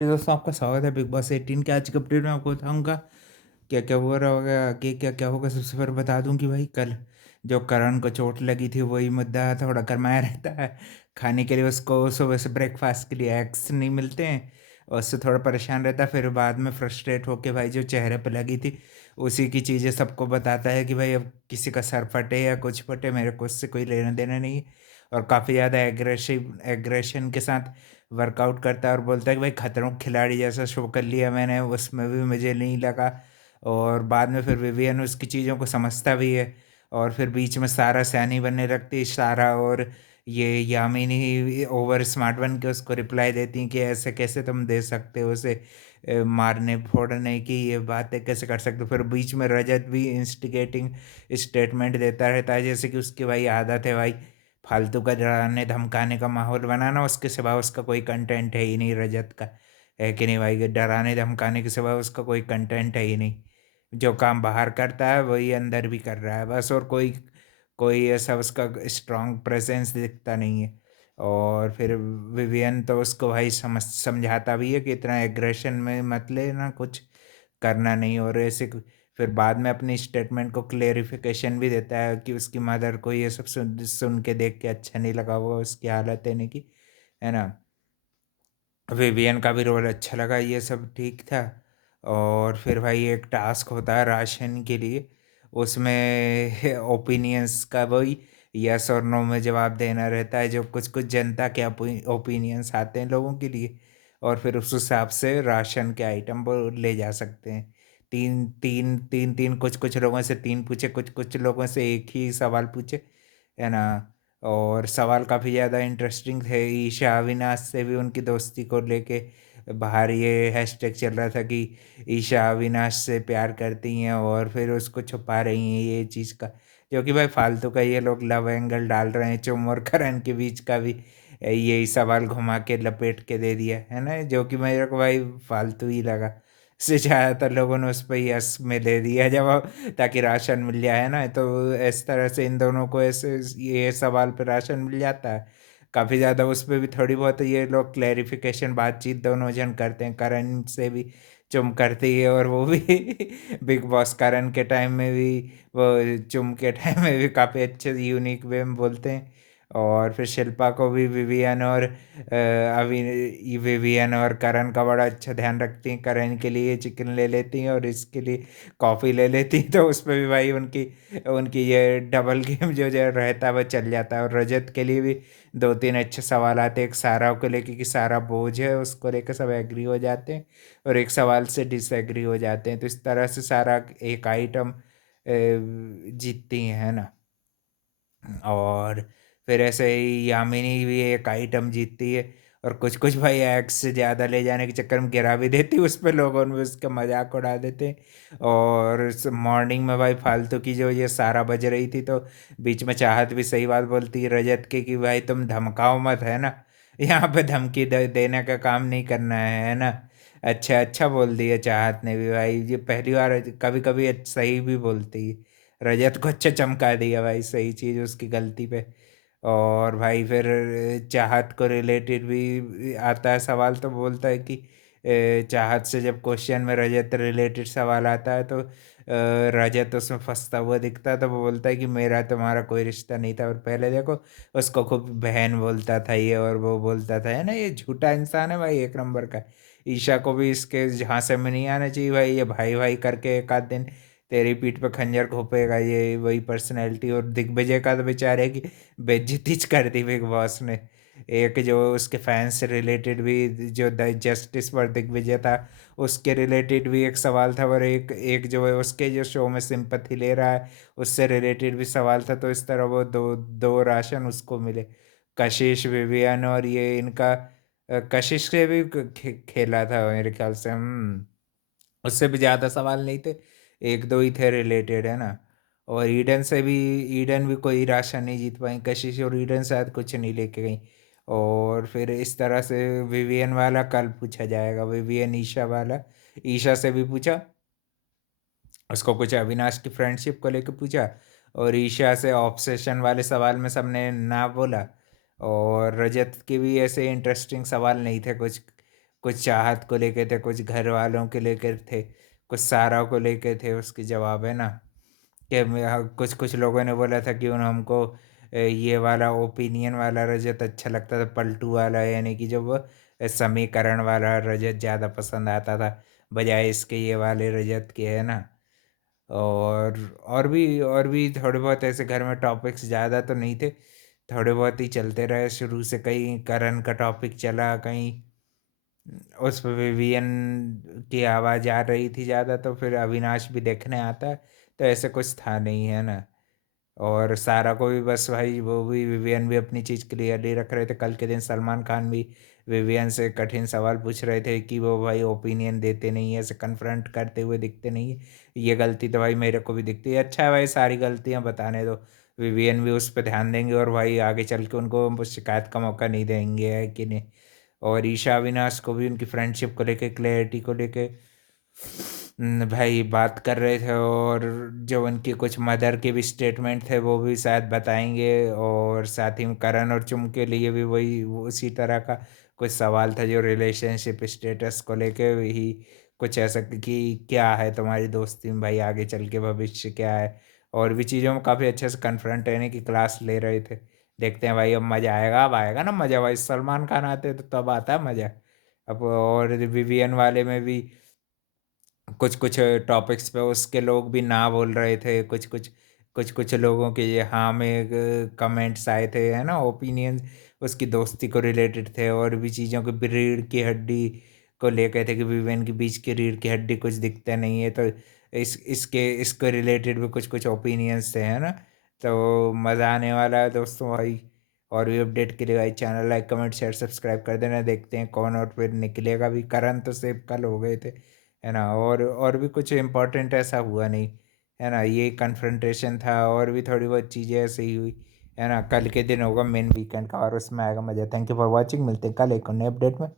ये दोस्तों आपका स्वागत है बिग बॉस 18 के आज के अपडेट में। आपको बताऊंगा क्या क्या हो रहा होगा, आगे क्या क्या होगा। सबसे पहले बता दूं कि भाई कल जो करण को चोट लगी थी वही मुद्दा थोड़ा गरमाया रहता है। खाने के लिए उसको सुबह से ब्रेकफास्ट के लिए एग्स नहीं मिलते हैं और उससे थोड़ा परेशान रहता है। फिर बाद में फ्रस्ट्रेट होके भाई जो चेहरे पे लगी थी उसी की चीज़ें सबको बताता है कि भाई अब किसी का सर फटे या कुछ फटे, मेरे को उससे कोई लेना देना नहीं है। और काफ़ी ज़्यादा एग्रेशन के साथ वर्कआउट करता है और बोलता है कि भाई खतरों के खिलाड़ी जैसा शो कर लिया मैंने, उसमें भी मुझे नहीं लगा। और बाद में फिर विवियन उसकी चीज़ों को समझता भी है और फिर बीच में सारा सैनी बनने लगती है। सारा और ये यामिनी ओवर स्मार्ट बन के उसको रिप्लाई देती हैं कि ऐसे कैसे तुम दे सकते हो उसे मारने फोड़ने की ये बातें कैसे कर सकते हो। फिर बीच में रजत भी इंस्टिगेटिंग स्टेटमेंट देता रहता है, जैसे कि उसकी भाई आदत है भाई फालतू का डराने धमकाने का माहौल बनाना, उसके सिवा उसका कोई कंटेंट है ही नहीं रजत का। है कि नहीं भाई? डराने धमकाने के सिवा उसका कोई कंटेंट है ही नहीं। जो काम बाहर करता है वही अंदर भी कर रहा है बस, और कोई कोई ऐसा उसका स्ट्रांग प्रेजेंस दिखता नहीं है। और फिर विवियन तो उसको भाई समझाता भी है कि इतना एग्रेशन में मत लेना, कुछ करना नहीं। और ऐसे फिर बाद में अपनी स्टेटमेंट को क्लेरिफिकेशन भी देता है कि उसकी मदर को ये सब सुन सुन के देख के अच्छा नहीं लगा वो उसकी हालत देने की, है ना। विवियन का भी रोल अच्छा लगा, ये सब ठीक था। और फिर भाई एक टास्क होता है राशन के लिए, उसमें ओपिनियंस का वही यस और नो में जवाब देना रहता है, जो कुछ कुछ जनता के ओपिनियंस आते हैं लोगों के लिए। और फिर उस हिसाब से राशन के आइटम वो ले जा सकते हैं। तीन तीन तीन तीन कुछ कुछ लोगों से तीन पूछे, कुछ कुछ लोगों से एक ही सवाल पूछे, है ना। और सवाल काफ़ी ज़्यादा इंटरेस्टिंग थे। ईशा अविनाश से भी उनकी दोस्ती को लेके बाहर ये हैशटैग चल रहा था कि ईशा अविनाश से प्यार करती हैं और फिर उसको छुपा रही हैं ये चीज़ का, जो कि भाई फालतू का ये लोग लव एंगल डाल रहे हैं। चुम और करण के बीच का भी यही सवाल घुमा के लपेट के दे दिया है ना, जो कि मेरे को भाई फालतू ही लगा। इससे ज़्यादातर लोगों ने उस पर यस में दे दिया जवाब, ताकि राशन मिल जाए ना। तो इस तरह से इन दोनों को ऐसे ये सवाल पे राशन मिल जाता है। काफ़ी ज़्यादा उस पे भी थोड़ी बहुत ये लोग क्लैरिफिकेशन बातचीत दोनों जन करते हैं। करण से भी चुम करती है और वो भी बिग बॉस करण के टाइम में भी वो चुम के टाइम में भी काफ़ी अच्छे यूनिक वे में बोलते हैं। और फिर शिल्पा को भी विवियन और अभी विवियन और करण का बड़ा अच्छा ध्यान रखती हैं। करण के लिए चिकन ले लेती हैं और इसके लिए कॉफ़ी ले लेती हैं, तो उस पे भी भाई उनकी उनकी ये डबल गेम जो जो रहता है वो चल जाता है। और रजत के लिए भी दो तीन अच्छे सवाल आते हैं। एक सारा को लेके कि सारा बोझ है, उसको लेकर सब एग्री हो जाते हैं, और एक सवाल से डिसएग्री हो जाते हैं। तो इस तरह से सारा एक आइटम जीतती हैं, है ना। और फिर ऐसे ही यामिनी भी एक आइटम जीतती है, और कुछ कुछ भाई एक्स से ज़्यादा ले जाने के चक्कर में गिरा भी देती है उस पर, लोगों ने उसका मजाक उड़ा देते हैं। और मॉर्निंग में भाई फालतू की जो ये सारा बज रही थी, तो बीच में चाहत भी सही बात बोलती है रजत के कि भाई तुम धमकाओ मत, है ना। यहाँ पे धमकी देने का काम नहीं करना है ना। अच्छा अच्छा बोल दिया चाहत ने भी भाई, ये पहली बार कभी कभी सही भी बोलती है। रजत को अच्छा चमका दिया भाई, सही चीज़ उसकी गलती पे। और भाई फिर चाहत को रिलेटेड भी आता है सवाल, तो बोलता है कि चाहत से जब क्वेश्चन में रजत रिलेटेड सवाल आता है तो रजत उसमें फंसता हुआ दिखता है, तो वो बोलता है कि मेरा तुम्हारा कोई रिश्ता नहीं था। और पहले देखो उसको खूब बहन बोलता था ये, और वो बोलता था, है ना, ये झूठा इंसान है भाई एक नंबर का। ईशा को भी इसके झांसे में नहीं आना चाहिए भाई, ये भाई भाई करके एक आध दिन तेरी पीठ पे खंजर घोपेगा, ये वही पर्सनैलिटी। और दिग्विजय का तो बेचारे की बेइज्जती कर दी बिग बॉस ने। एक जो उसके फैंस से रिलेटेड भी जो द जस्टिस फॉर दिग्विजय था, उसके रिलेटेड भी एक सवाल था। और एक एक जो है उसके जो शो में सिंपैथी ले रहा है उससे रिलेटेड भी सवाल था। तो इस तरह वो दो दो राशन उसको मिले। कशिश विवियन और ये इनका कशिश से भी खेला था मेरे ख्याल से। उससे भी ज़्यादा सवाल नहीं थे, एक दो ही थे रिलेटेड, है ना। और ईडन से भी, ईडन भी कोई राशन नहीं जीत पाई, कशिश और ईडन शायद कुछ नहीं लेके गई। और फिर इस तरह से विवियन वाला कल पूछा जाएगा, विवियन ईशा वाला। ईशा से भी पूछा, उसको कुछ अविनाश की फ्रेंडशिप को लेकर पूछा। और ईशा से ऑब्सेशन वाले सवाल में सबने ना बोला। और रजत के भी ऐसे इंटरेस्टिंग सवाल नहीं थे कुछ, कुछ चाहत को लेके थे, कुछ घर वालों के लेकर थे, कुछ सारा को लेके थे उसके जवाब, है ना। कि कुछ कुछ लोगों ने बोला था कि हमको ये वाला ओपिनियन वाला रजत अच्छा लगता था, पलटू वाला, यानी कि जो वो समीकरण वाला रजत ज़्यादा पसंद आता था बजाय इसके ये वाले रजत के, है ना। और भी थोड़े बहुत ऐसे घर में टॉपिक्स ज़्यादा तो नहीं थे, थोड़े बहुत ही चलते रहे शुरू से। कहीं करण का टॉपिक चला, कहीं उस पे विवियन की आवाज़ आ रही थी ज़्यादा, तो फिर अविनाश भी देखने आता है, तो ऐसे कुछ था नहीं, है ना। और सारा को भी बस भाई, वो भी विवियन भी अपनी चीज़ क्लियरली रख रहे थे। कल के दिन सलमान खान भी विवियन से कठिन सवाल पूछ रहे थे कि वो भाई ओपिनियन देते नहीं है, ऐसे कन्फ्रंट करते हुए दिखते नहीं है। ये गलती तो भाई मेरे को भी दिखती है। अच्छा है भाई, सारी गलतियां बताने दो, विवियन भी उस पर ध्यान देंगे और भाई आगे चल के उनको शिकायत का मौका नहीं देंगे, है कि नहीं। और ईशा अविनाश को भी उनकी फ्रेंडशिप को लेके, क्लैरिटी को लेके भाई बात कर रहे थे। और जो उनकी कुछ मदर के भी स्टेटमेंट थे वो भी शायद बताएंगे। और साथ ही में करण और चुम के लिए भी वही उसी तरह का कुछ सवाल था, जो रिलेशनशिप स्टेटस को लेके ही कुछ ऐसा कि क्या है तुम्हारी दोस्ती में भाई, आगे चल के भविष्य क्या है। और भी चीज़ों में काफ़ी अच्छे से कन्फ्रंट रहने की क्लास ले रहे थे। देखते हैं भाई, अब मज़ा आएगा, अब आएगा ना मज़ा भाई। सलमान खान आते तो तब आता है मज़ा। अब और विवियन वाले में भी कुछ कुछ टॉपिक्स पे उसके लोग भी ना बोल रहे थे, कुछ कुछ लोगों के ये हाँ में कमेंट्स आए थे, है ना, ओपिनियंस उसकी दोस्ती को रिलेटेड थे। और भी चीज़ों के भी रीढ़ की हड्डी को लेकर थे कि विवेन के बीच की रीढ़ की हड्डी कुछ दिखता नहीं है, तो इसको रिलेटेड भी कुछ कुछ ओपिनियंस थे, है ना। तो मज़ा आने वाला है दोस्तों भाई। और भी अपडेट के लिए भाई channel like comment share subscribe कर देना। देखते हैं कौन और फिर निकलेगा भी। करण तो सेव कल हो गए थे, है ना। और भी कुछ इम्पोर्टेंट ऐसा हुआ नहीं, है ना। ये कन्फ्रंटेशन था, और भी थोड़ी बहुत चीज़ें ऐसे ही हुई, है ना। कल के दिन होगा मेन वीकेंड का और उसमें आएगा मज़ा। थैंक यू फॉर वॉचिंग, मिलते हैं कल एक नए अपडेट में।